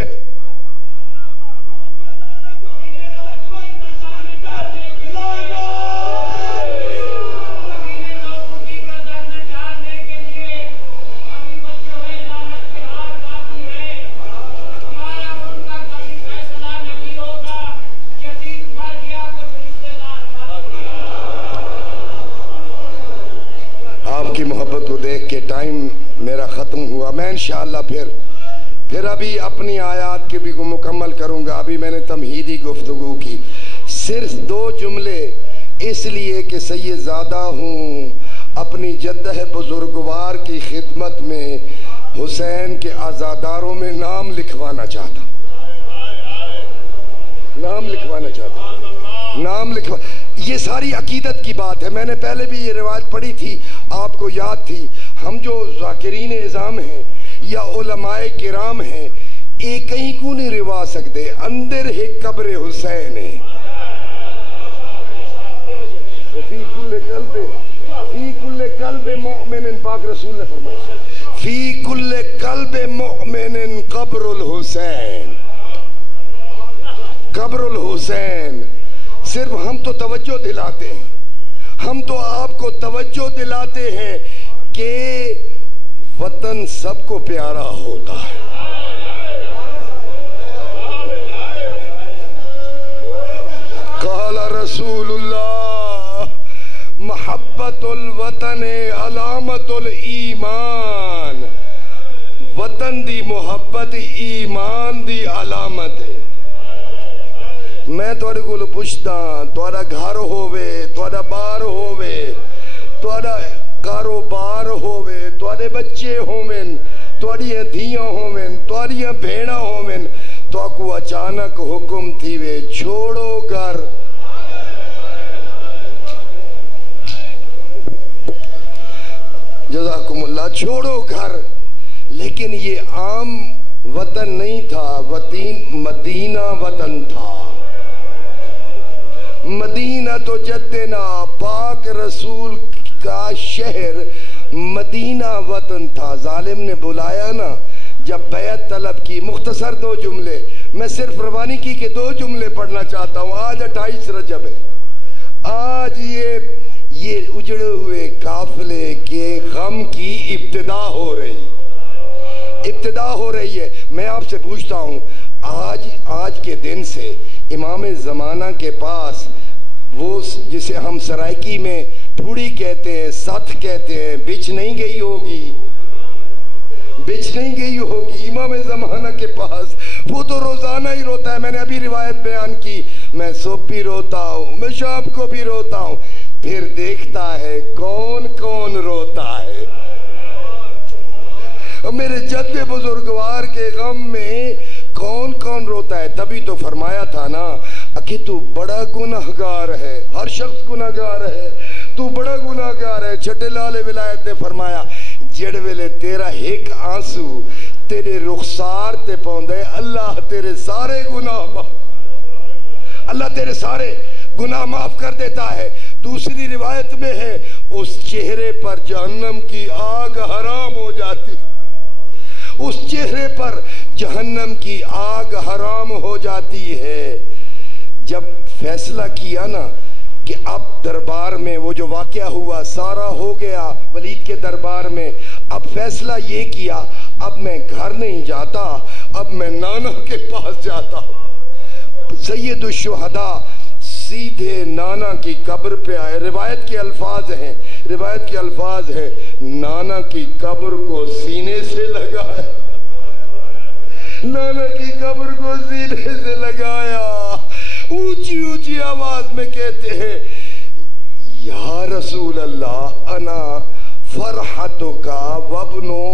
आपकी मोहब्बत को देख के टाइम मेरा ख़त्म हुआ। मैं इंशाअल्लाह फिर अभी अपनी आयात के भी को मुकम्मल करूँगा। अभी मैंने तमहीदी गुफ्तगू की। सिर्फ 2 जुमले इसलिए कि सैयदज़ादा हूँ, अपनी जद्दह बुजुर्गवार की खिदमत में हुसैन के आज़ादारों में नाम लिखवाना चाहता, नाम लिखवाना चाहता, नाम लिखवा। ये सारी अकीदत की बात है। मैंने पहले भी ये रिवायत पढ़ी थी, आपको याद थी। हम जो ज़ाकिरीन इज़ाम हैं या उलमाए किराम हैं, एक कहीं को नहीं रिवा सकते। अंदर है कब्र हुसैन है। फी कुल्ले कल्ब मोमिन, पाक रसूल ने फरमाया फी कुल्ले कल्ब मोमिन कब्रुल हुसैन, कब्रुल हुसैन। सिर्फ हम तो तवज्जो दिलाते हैं, हम तो आपको तवज्जो दिलाते हैं कि वतन सबको प्यारा होता है। काला रसूलुल्लाह महब्बतुल वतन अलामतुल ईमान। वतन दी मुहब्बत ईमान दी अलामत है। मैं तुहाडे कोल पुछदा, तुहाडा घर होवे, तुहाडा बार होवे, तुहाडा कारोबार होवे, तुहाडे बच्चे होवेन, तुहाडियां धीयां होवेन, तुहाडियां भेड़ा होवेन, तुहाकू अचानक हुक्म थीवे छोड़ो घर। जज़ाकुमुल्लाह, छोड़ो घर। लेकिन ये आम वतन नहीं था, मदीना वतन था। मदीना तो जद्देना, पाक रसूल का शहर मदीना वतन था। जालिम ने बुलाया ना, जब बैत तलब की, मुख्तसर 2 जुमले, मैं सिर्फ रवानी की के 2 जुमले पढ़ना चाहता हूँ। आज 28 रजब है। आज ये उजड़े हुए काफिले के गम की इब्तिदा हो रही है। मैं आपसे पूछता हूँ, आज के दिन से इमाम ज़माना के पास वो जिसे हम सराइकी में ठूड़ी कहते हैं, सथ कहते हैं, बिछ नहीं गई होगी इमाम ज़माना के पास। वो तो रोजाना ही रोता है। मैंने अभी रिवायत बयान की, मैं सुबह भी रोता हूँ, मैं शाम को भी रोता हूँ। फिर देखता है कौन कौन रोता है। मेरे जद्दे बुजुर्गवार के गम में कौन कौन रोता है। तभी तो फरमाया था ना कि तू बड़ा गुनाहगार है। हर शख्स गुनाहगार है, तू बड़ा गुनाहगार है। छठे लाल विलायत ने फरमाया, जेड़ वेले तेरा एक आंसू तेरे रुखसार ते पौंदे, अल्लाह तेरे सारे गुनाह माफ कर देता है। दूसरी रिवायत में है, उस चेहरे पर जहन्नम की आग हराम हो जाती। उस चेहरे पर जहन्नम की आग हराम हो जाती है। जब फैसला किया ना कि अब दरबार में वो जो वाकया हुआ सारा हो गया वलीद के दरबार में, अब फैसला ये किया, अब मैं घर नहीं जाता, अब मैं नाना के पास जाता। सैयदुश शुहदा सीधे नाना की कब्र पे आए। रिवायत के अल्फाज हैं, नाना की कब्र को सीने से लगाया, नाना की कब्र को सीने से लगाया। ऊंची ऊंची आवाज में कहते हैं, या रसूल अल्लाह अना फरहतुका वब्नो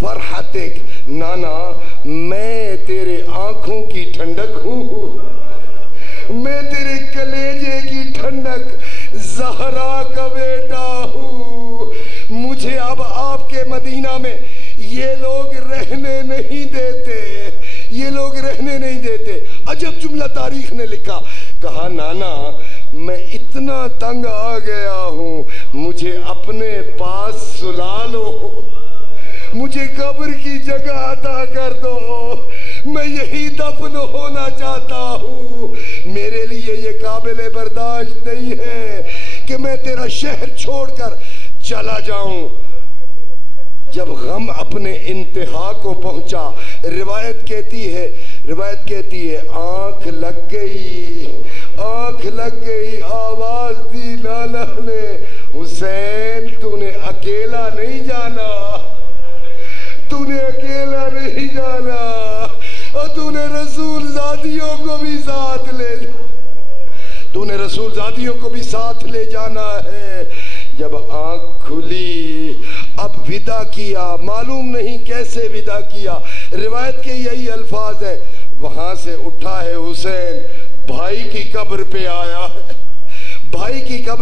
फरहतिक। नाना, मैं तेरे आंखों की ठंडक हूँ, मैं तेरे कलेजे की ठंडक, ज़हरा का बेटा हूँ। मुझे अब आपके मदीना में ये लोग रहने नहीं देते। अजब जुमला तारीख ने लिखा, कहा नाना मैं इतना तंग आ गया हूँ, मुझे अपने पास सुला लो, मुझे कब्र की जगह अता कर दो, मैं यही दफन होना चाहता हूँ। मेरे लिए ये काबिल बर्दाश्त नहीं है कि मैं तेरा शहर छोड़कर चला जाऊं। जब गम अपने इंतहा को पहुंचा, रिवायत कहती है आंख लग गई, आवाज दी नाना ने, हुसैन तूने अकेला नहीं जाना, और तूने रसूलजादियों को भी साथ ले जाना है। जब आंख खुली, अब विदा किया, मालूम नहीं कैसे विदा किया। रिवायत के यही अल्फाज है, वहां से उठा है हुसैन, भाई की कब्र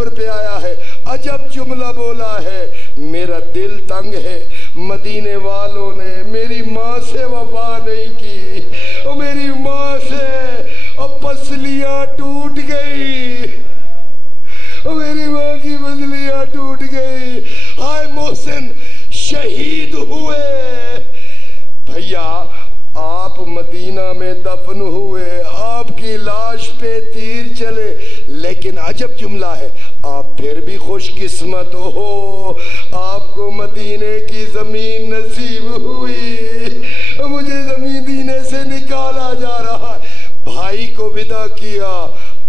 पे आया है, अजब जुमला बोला है, मेरा दिल तंग है, मदीने वालों ने मेरी माँ से वफा नहीं की, और मेरी माँ से और पसलियां टूट गई, मेरी माँ की पसलियां टूट गई। हाय मोहसिन शहीद हुए। भैया आप मदीना में दफन हुए, आपकी लाश पे तीर चले, लेकिन अजब जुमला है, आप फिर भी खुशकिस्मत हो, आपको मदीने की जमीन नसीब हुई। मुझे मदीने से निकाला जा रहा है। भाई को विदा किया,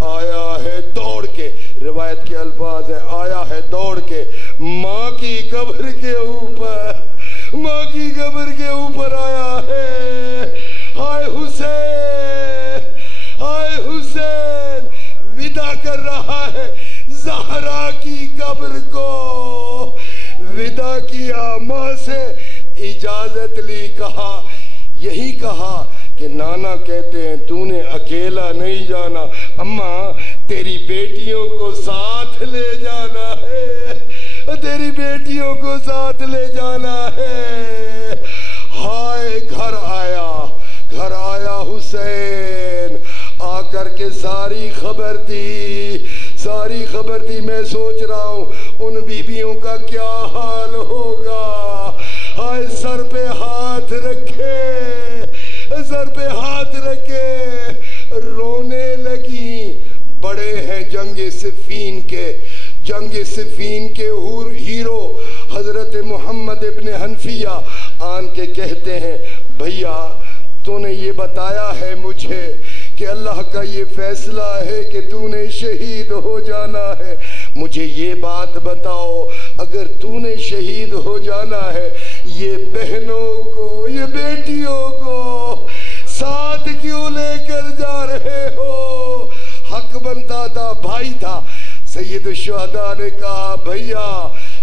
आया है दौड़ के, रिवायत के अल्फाज है, आया है दौड़ के माँ की कब्र के ऊपर, माँ की कब्र के ऊपर आया है। हाय हुसैन, हाय हुसैन, विदा कर रहा है ज़हरा की कब्र को। विदा किया, माँ से इजाजत ली, कहा, यही कहा कि नाना कहते हैं तूने अकेला नहीं जाना, अम्मा तेरी बेटियों को साथ ले जाना है, तेरी बेटियों को साथ ले जाना है। हाय घर आया, घर आया हुसैन, आकर के सारी खबर दी, सारी खबर दी। मैं सोच रहा हूँ उन बीबियों का क्या हाल होगा। हाय सर पे हाथ रखे, सर पे हाथ रखे रोने लगी। बड़े हैं जंग सिफ़ीन के, जंग सिफ़ीन के हीरो हजरत मोहम्मद इब्न हनफिया आन के कहते हैं, भैया तूने ये बताया है मुझे कि अल्लाह का ये फैसला है कि तूने शहीद हो जाना है। मुझे ये बात बताओ, अगर तूने शहीद हो जाना है, ये बहनों को, ये बेटियों को साथ क्यों लेकर जा रहे हो? हक बनता था, भाई था। सैयद शुहदा ने कहा, भैया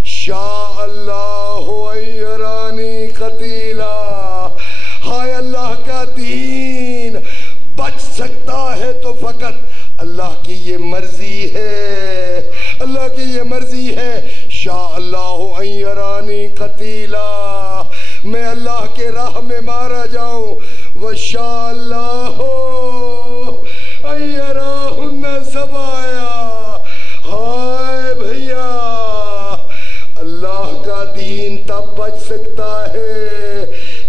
शाह अल्लाह अयरानी कतीला, हाय अल्लाह का दीन बच सकता है तो फकत अल्लाह की ये मर्जी है, अल्लाह की ये मर्जी है। शाह अल्लाह अयरानी कतीला, मैं अल्लाह के राह में मारा जाऊं, व शाह अल्लाह अयराहुन्ना सबाया। हाय भैया, अल्लाह का दीन तब बच सकता है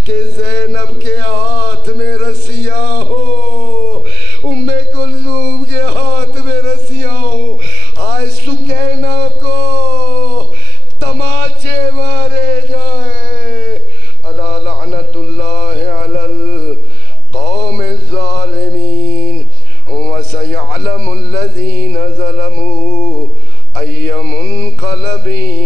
कि ज़ैनब के हाथ में रस्सियां हो, उम्मे कुलसूम के हाथ में रस्सियां हो। हाय सुकैना को तमाचे मारे जाए। अला लअनतुल्लाहि अलल कौम ज़ालिमीन व सयअलमुल लज़ीना ज़लमू अय्य मुनक़लबिन